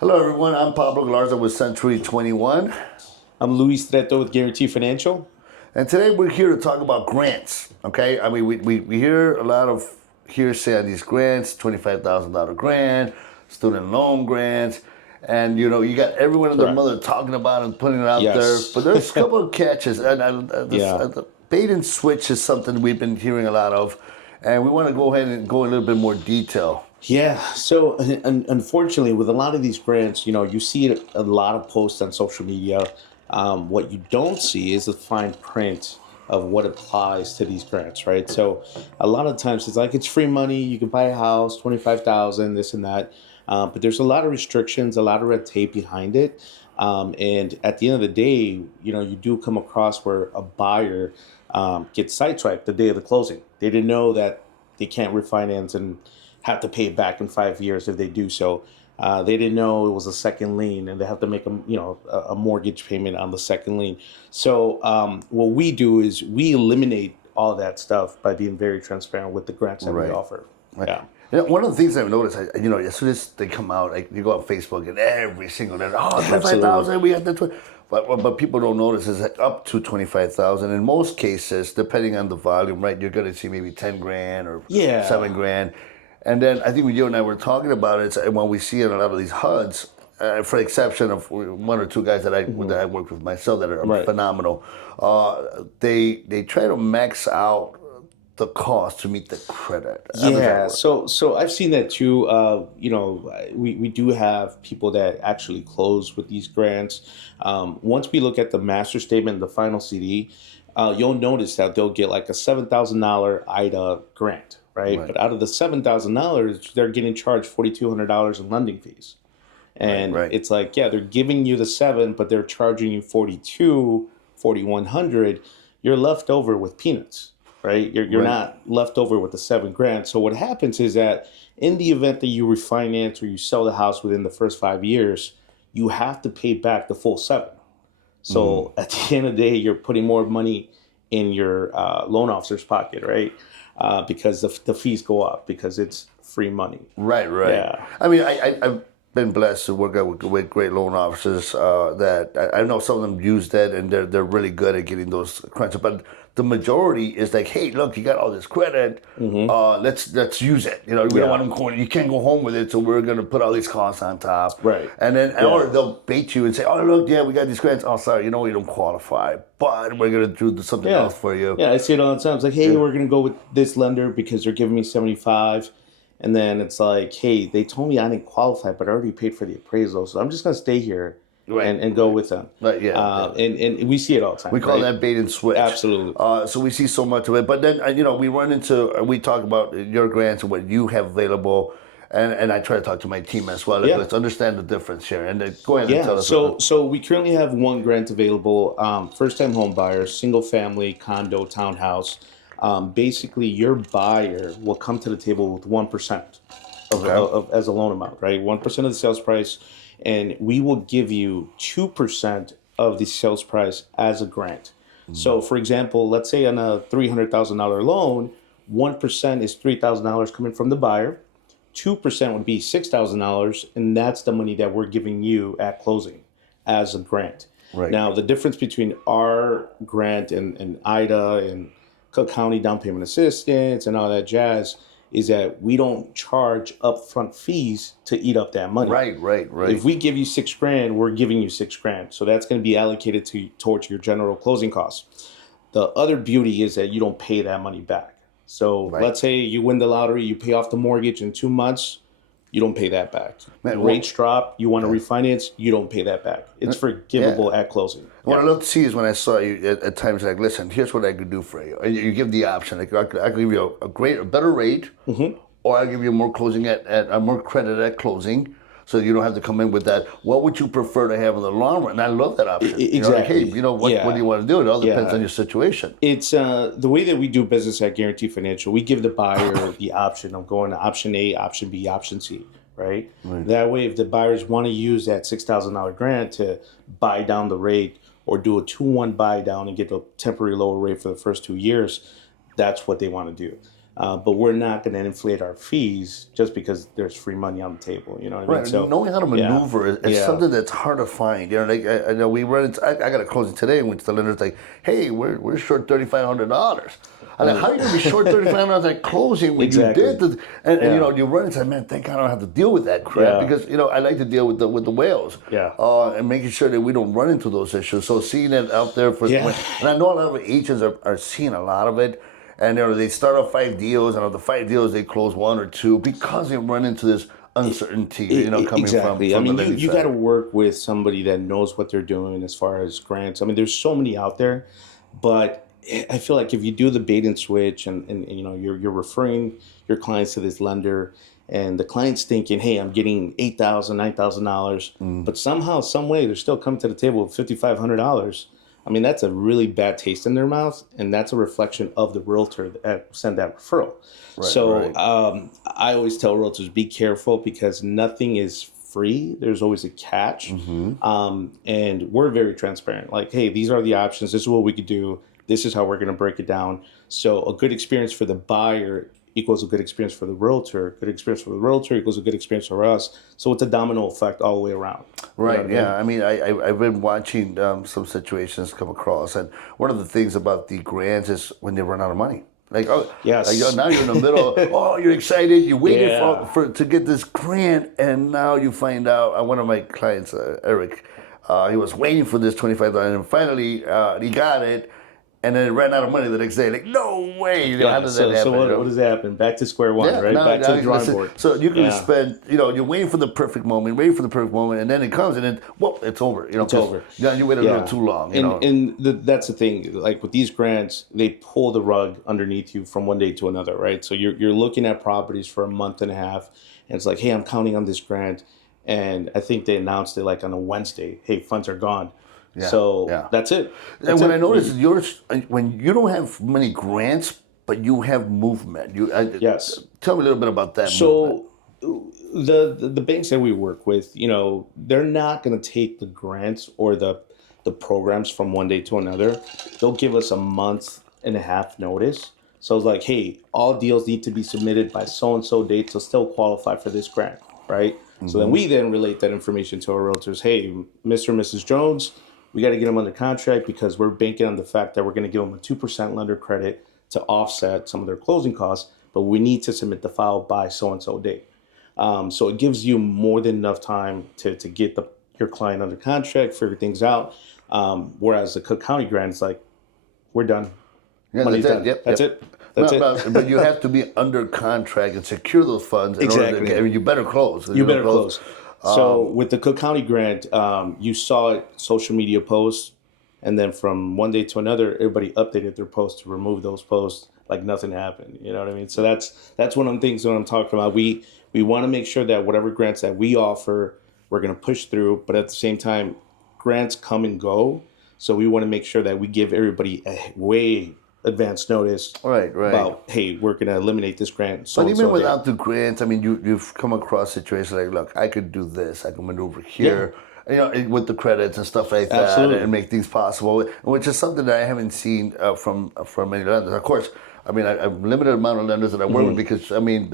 Hello, everyone. I'm Pablo Galarza with Century 21. I'm Luis Treto with Guarantee Financial. And today we're here to talk about grants. Okay? I mean, we hear a lot of hearsay on these grants, $25,000 grant, student loan grants. And, you got everyone and their Correct. mother talking about it and putting it out there. Yes. But there's a couple of catches. And Yeah. the bait and switch is something we've been hearing a lot of. And we want to go ahead and go in a little bit more detail. Yeah. So unfortunately, with a lot of these grants, you see a lot of posts on social media. What you don't see is the fine print of what applies to these grants, right? So a lot of times it's like it's free money. You can buy a house, 25,000, this and that. But there's a lot of restrictions, a lot of red tape behind it. And at the end of the day, you do come across where a buyer gets sidetracked the day of the closing. They didn't know that they can't refinance and have to pay it back in 5 years if they do so. They didn't know it was a second lien, and they have to make a mortgage payment on the second lien. So what we do is we eliminate all that stuff by being very transparent with the grants that we Right. offer. Right. Yeah. One of the things I've noticed, as soon as they come out, like you go on Facebook and every single day, oh, Absolutely. 25,000, we got the but people don't notice is that up to 25,000. In most cases, depending on the volume, right, you're going to see maybe 10 grand or Yeah. 7 grand. And then I think when you and I were talking about it, and when we see in a lot of these HUDs, for the exception of one or two guys that I work with myself that are Right. phenomenal, they try to max out the cost to meet the credit. How does that Yeah, work? so I've seen that too. We do have people that actually close with these grants. Once we look at the master statement, the final CD, you'll notice that they'll get like a $7,000 IDA grant, right? Right. But out of the $7,000, they're getting charged $4,200 in lending fees. And Right. it's like, yeah, they're giving you the seven, but they're charging you 42, 4,100. You're left over with peanuts, right? You're Right. not left over with the 7 grand. So what happens is that in the event that you refinance or you sell the house within the first 5 years, you have to pay back the full seven. So at the end of the day, you're putting more money in your loan officer's pocket, right? Because the fees go up because it's free money. Right, right. Yeah. I mean, I've been blessed to work out with great loan officers that I know some of them use that and they're really good at getting those crunches. But the majority is like, hey, look, you got all this credit. Let's use it. We don't Yeah. want them going. You can't go home with it, so we're gonna put all these costs on top. Right. And then Yeah. or they'll bait you and say, oh look, yeah, we got these grants. Oh, sorry, you don't qualify, but we're gonna do something Yeah. else for you. Yeah, I see it all the time. It's like, hey, we're gonna go with this lender because they're giving me 75. And then it's like, hey, they told me I didn't qualify, but I already paid for the appraisal. So I'm just gonna stay here Right. and go with them. Right, yeah, And we see it all the time. We call right? that bait and switch. Absolutely. So we see so much of it. But then, we talk about your grants and what you have available. And I try to talk to my team as well. Yeah. Let's understand the difference here. And go ahead and tell Yeah, us. so we currently have one grant available. First-time home buyers, single-family, condo, townhouse. Basically, your buyer will come to the table with 1% of as a loan amount, right? 1% of the sales price, and we will give you 2% of the sales price as a grant. So, for example, let's say on a $300,000 loan, 1% is $3,000 coming from the buyer. 2% would be $6,000, and that's the money that we're giving you at closing as a grant. Right. Now, the difference between our grant and IDA and Cook County down payment assistance and all that jazz is that we don't charge upfront fees to eat up that money. Right. If we give you 6 grand, we're giving you 6 grand. So that's going to be allocated towards your general closing costs. The other beauty is that you don't pay that money back. So Right. let's say you win the lottery, you pay off the mortgage in 2 months, you don't pay that back. Man, Rates drop, you want to refinance, you don't pay that back. It's forgivable at closing. What I love to see is when I saw you at times like, listen, here's what I could do for you. And you give the option. Like I could give you a better rate, or I'll give you more closing at more credit at closing. So you don't have to come in with that. What would you prefer to have in the long run? And I love that option. Exactly. Hey, what Yeah. do you want to do? It all depends Yeah. on your situation. It's the way that we do business at Guarantee Financial. We give the buyer the option of going to option A, option B, option C, right? That way, if the buyers want to use that $6,000 grant to buy down the rate or do a 2-1 buy down and get a temporary lower rate for the first 2 years, that's what they want to do. but we're not going to inflate our fees just because there's free money on the table. You know what I mean? Right, So knowing how to yeah, maneuver is yeah. something that's hard to find. You know, like I know we run into. I got a closing today, and went to the lender's like, "Hey, we're short $3,500." I'm like, "How are you gonna be short $3,500 at closing when you Exactly. did the?" And you Yeah. know, you run into, man, thank God I don't have to deal with that crap Yeah. because you know I like to deal with the whales. Yeah. And making sure that we don't run into those issues. So seeing it out there Yeah. and I know a lot of agents are seeing a lot of it. And you know, they start off 5 deals, and of the 5 deals, they close 1 or 2 because they run into this uncertainty, you know, coming Exactly. I from the mean, lending you got to side. work with somebody that knows what they're doing as far as grants. I mean, there's so many out there, but I feel like if you do the bait and switch, and you know, you're referring your clients to this lender, and the client's thinking, hey, I'm getting $8,000, $9,000, but somehow, some way, they're still coming to the table with $5,500. I mean, that's a really bad taste in their mouth, and that's a reflection of the realtor that sent that referral. Right, So right. I always tell realtors, be careful because nothing is free. There's always a catch. And we're very transparent. Like, hey, these are the options. This is what we could do. This is how we're going to break it down. So a good experience for the buyer equals a good experience for the realtor. Good experience for the realtor equals a good experience for us. So it's a domino effect all the way around. You know Right. what I Yeah. mean? I mean, I've been watching some situations come across, and one of the things about the grants is when they run out of money. Like, oh, like Yes. now you're in the middle. Oh, you're excited. You waited Yeah. for to get this grant, and now you find out. One of my clients, Eric, he was waiting for this 25,000, and finally he got it, and then it ran out of money the next day. Like, no way. You know, how Yeah. does that So happen? You what know? does happen? Back to square one, Yeah, right? Back to the drawing board. so you can Yeah. spend, you know, you're waiting for the perfect moment, and then it comes, and then, whoop, it's over. You know, It's over. yeah, you waited a little too long. You know, That's the thing. Like with these grants, they pull the rug underneath you from one day to another, right? So you're looking at properties for a month and a half, and it's like, hey, I'm counting on this grant, and I think they announced it like on a Wednesday. Hey, funds are gone. yeah, So yeah. that's it. And That's when I it. notice yours, when you don't have many grants, but you have movement, Yes. tell me a little bit about that movement. So the banks that we work with, you know, they're not going to take the grants or the programs from one day to another. They'll give us a month and a half notice. So it's like, hey, all deals need to be submitted by so and so date to still qualify for this grant, right? So then we then relate that information to our realtors. Hey, Mr. and Mrs. Jones, we got to get them under contract because we're banking on the fact that we're going to give them a 2% lender credit to offset some of their closing costs, but we need to submit the file by so and so date. So it gives you more than enough time to get your client under contract, figure things out. Whereas the Cook County grant is like, we're done. Yeah, Money's that's it. done. Yep, That's yep. it. That's it. But you have to be under contract and secure those funds in order to Exactly. get. I mean, you better close. You better close. So with the Cook County grant, you saw it, social media posts, and then from one day to another, everybody updated their posts to remove those posts like nothing happened. You know what I mean? So that's one of the things that I'm talking about. We want to make sure that whatever grants that we offer, we're going to push through, but at the same time, grants come and go. So we want to make sure that we give everybody a way advance notice Right. about, hey, we're going to eliminate this grant. So But and even so date. without the grants, I mean, you've come across situations like, look, I could do this, I can maneuver Yeah. here, you know, with the credits and stuff like that, Absolutely. and make things possible, which is something that I haven't seen from many lenders. Of course, I mean, I've limited amount of lenders that I work with because I mean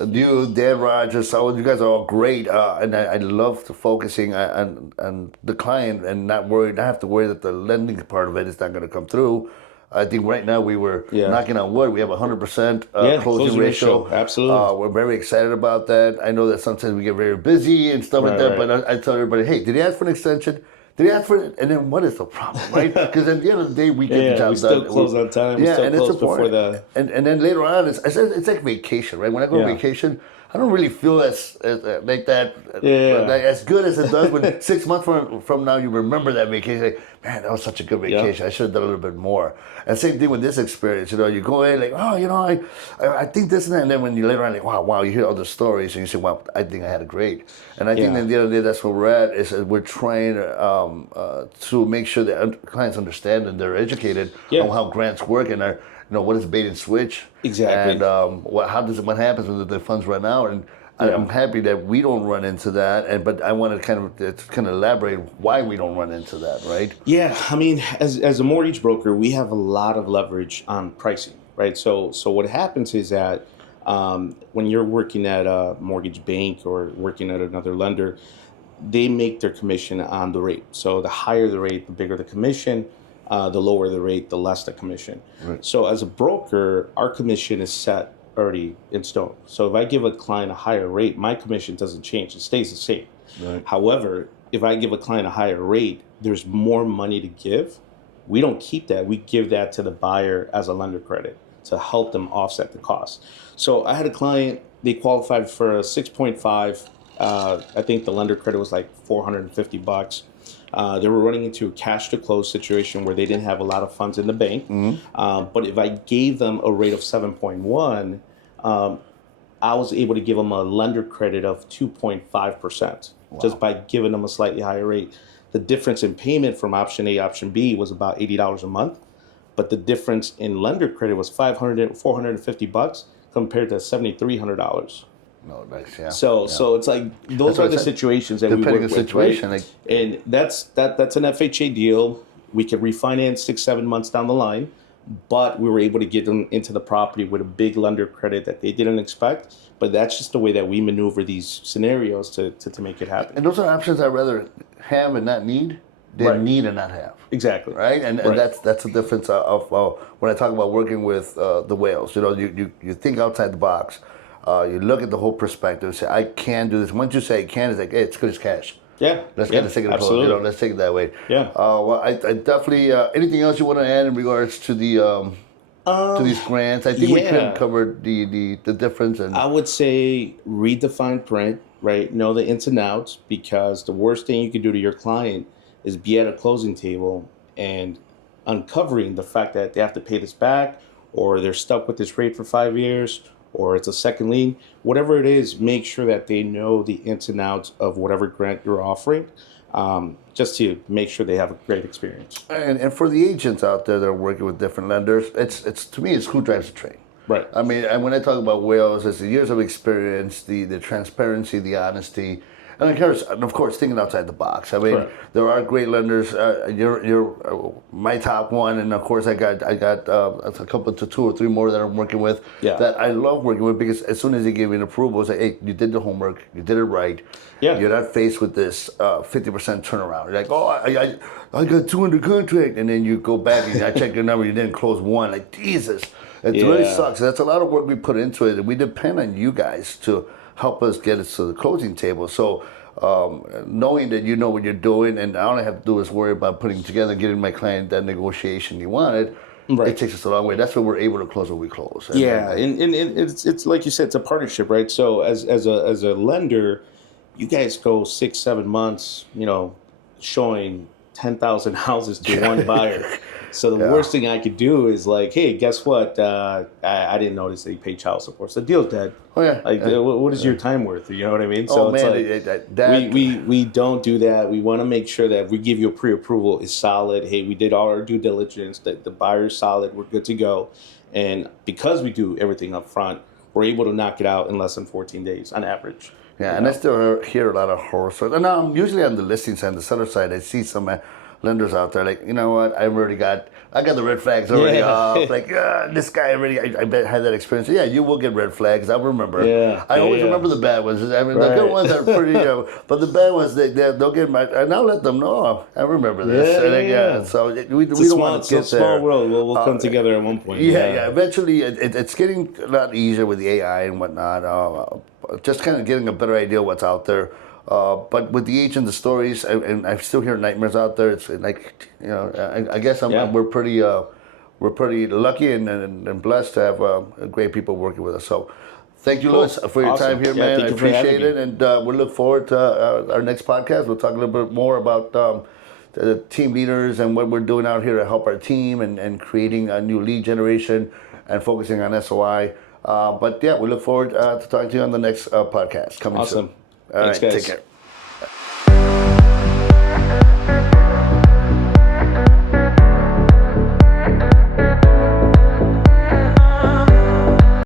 you, Dan Rogers, so you guys are all great, and I love the focusing on the client and not have to worry that the lending part of it is not going to come through. I think right now we were Yeah. knocking on wood. We have 100% Yeah, closing ratio. absolutely. We're very excited about that. I know that sometimes we get very busy and stuff like Right, that, right. but I tell everybody, hey, did he ask for an extension? Did he ask for it? And then what is the problem, right? Because at the end of the day, we get the Yeah, job we still done. close on time. We Yeah, still and it's close before important. And then later on, it's like vacation, right? When I go on Yeah. vacation, I don't really feel as like that, Yeah. like, as good as it does when 6 months from now you remember that vacation. Like, man, that was such a good vacation. I should have done a little bit more. And same thing with this experience. You know, you go in like, oh, you know, I think this and that. And then when you later on, like, wow, you hear all the stories and you say, wow, I think I had it great. And I think Yeah. at the end of the day, that's where we're at. Is that we're trying to make sure that clients understand and they're educated Yeah. on how grants work and are. You know, what is bait and switch? Exactly. And what happens when the funds run out? And I'm happy that we don't run into that. But I want to kind of elaborate why we don't run into that, right? Yeah, I mean, as a mortgage broker, we have a lot of leverage on pricing, right? So what happens is that when you're working at a mortgage bank or working at another lender, they make their commission on the rate. So the higher the rate, the bigger the commission. The lower the rate, the less the commission. Right. So as a broker, our commission is set already in stone. So if I give a client a higher rate, my commission doesn't change. It stays the same. Right. However, if I give a client a higher rate, there's more money to give. We don't keep that. We give that to the buyer as a lender credit to help them offset the cost. So I had a client, they qualified for a 6.5. I think the lender credit was like $450. They were running into a cash to close situation where they didn't have a lot of funds in the bank. But if I gave them a rate of 7.1, I was able to give them a lender credit of 2.5% just by giving them a slightly higher rate. The difference in payment from option A, option B was about $80 a month. But the difference in lender credit was $450 compared to $7,300. No, nice, yeah. So it's like those are the situations that we work with, situation, right? And that's an FHA deal. We could refinance 6-7 months down the line, but we were able to get them into the property with a big lender credit that they didn't expect. But that's just the way that we maneuver these scenarios to make it happen. And those are options I'd rather have and not need than need and not have. Exactly. Right? And that's the difference of when I talk about working with the whales. You know, you think outside the box. You look at the whole perspective and say, I can do this. Once you say I can, it's like, hey, it's good as cash. Yeah. Let's take it absolutely. You know, let's take it that way. Yeah. Well, I definitely, anything else you want to add in regards to the to these grants? I think we could cover the difference. And I would say read the fine print, right? Know the ins and outs, because the worst thing you can do to your client is be at a closing table and uncovering the fact that they have to pay this back, or they're stuck with this rate for 5 years, or it's a second lien. Whatever it is, make sure that they know the ins and outs of whatever grant you're offering, just to make sure they have a great experience. And for the agents out there that are working with different lenders, it's to me, it's who drives the train. Right. I mean, and when I talk about whales, it's the years of experience, the transparency, the honesty, and of course, thinking outside the box. I mean, there are great lenders. You're my top one, and of course, I got a couple to 2 or 3 more that I'm working with that I love working with, because as soon as they give me an approval, it's like, hey, you did the homework, you did it right. Yeah. You're not faced with this 50% turnaround. You're like, oh, I got 2 under contract, and then you go back and I check your number, you didn't close 1. Like, Jesus, it really sucks. That's a lot of work we put into it, and we depend on you guys to help us get us to the closing table. So knowing that you know what you're doing, and all I have to do is worry about putting together and getting my client that negotiation he wanted, it takes us a long way. That's when we're able to close what we close. And it's like you said, it's a partnership, right? So as a lender, you guys go 6-7 months, you know, showing 10,000 houses to one buyer. So the worst thing I could do is like, hey, guess what? I didn't notice that you paid child support. So the deal's dead. Oh yeah. Like, what is your time worth? You know what I mean? So we don't do that. We want to make sure that we give you a pre-approval is solid. Hey, we did all our due diligence. That the buyer's solid. We're good to go. And because we do everything up front, we're able to knock it out in less than 14 days on average. Yeah, and I still hear a lot of horror stories. And now, usually on the listing side, the seller side, I see some lenders out there like, you know what, I got the red flags already off. Like, this guy already, I bet had that experience. Yeah, you will get red flags. I remember. I always remember the bad ones. I mean, the good ones are pretty, but the bad ones, they'll get my, and I'll let them know. I remember this. So we don't want to get there. It's a small world. We'll come together at one point. Eventually, it's getting a lot easier with the AI and whatnot. Just kind of getting a better idea of what's out there. But with the agent, the stories, and I still hear nightmares out there. It's like, you know, I guess we're pretty lucky and blessed to have great people working with us. So thank you, Louis, for your time here, man. I appreciate it. And we look forward to our next podcast. We'll talk a little bit more about the team leaders and what we're doing out here to help our team and creating a new lead generation and focusing on SOI. But yeah, we look forward to talking to you on the next podcast coming soon. Thanks, guys. Take care.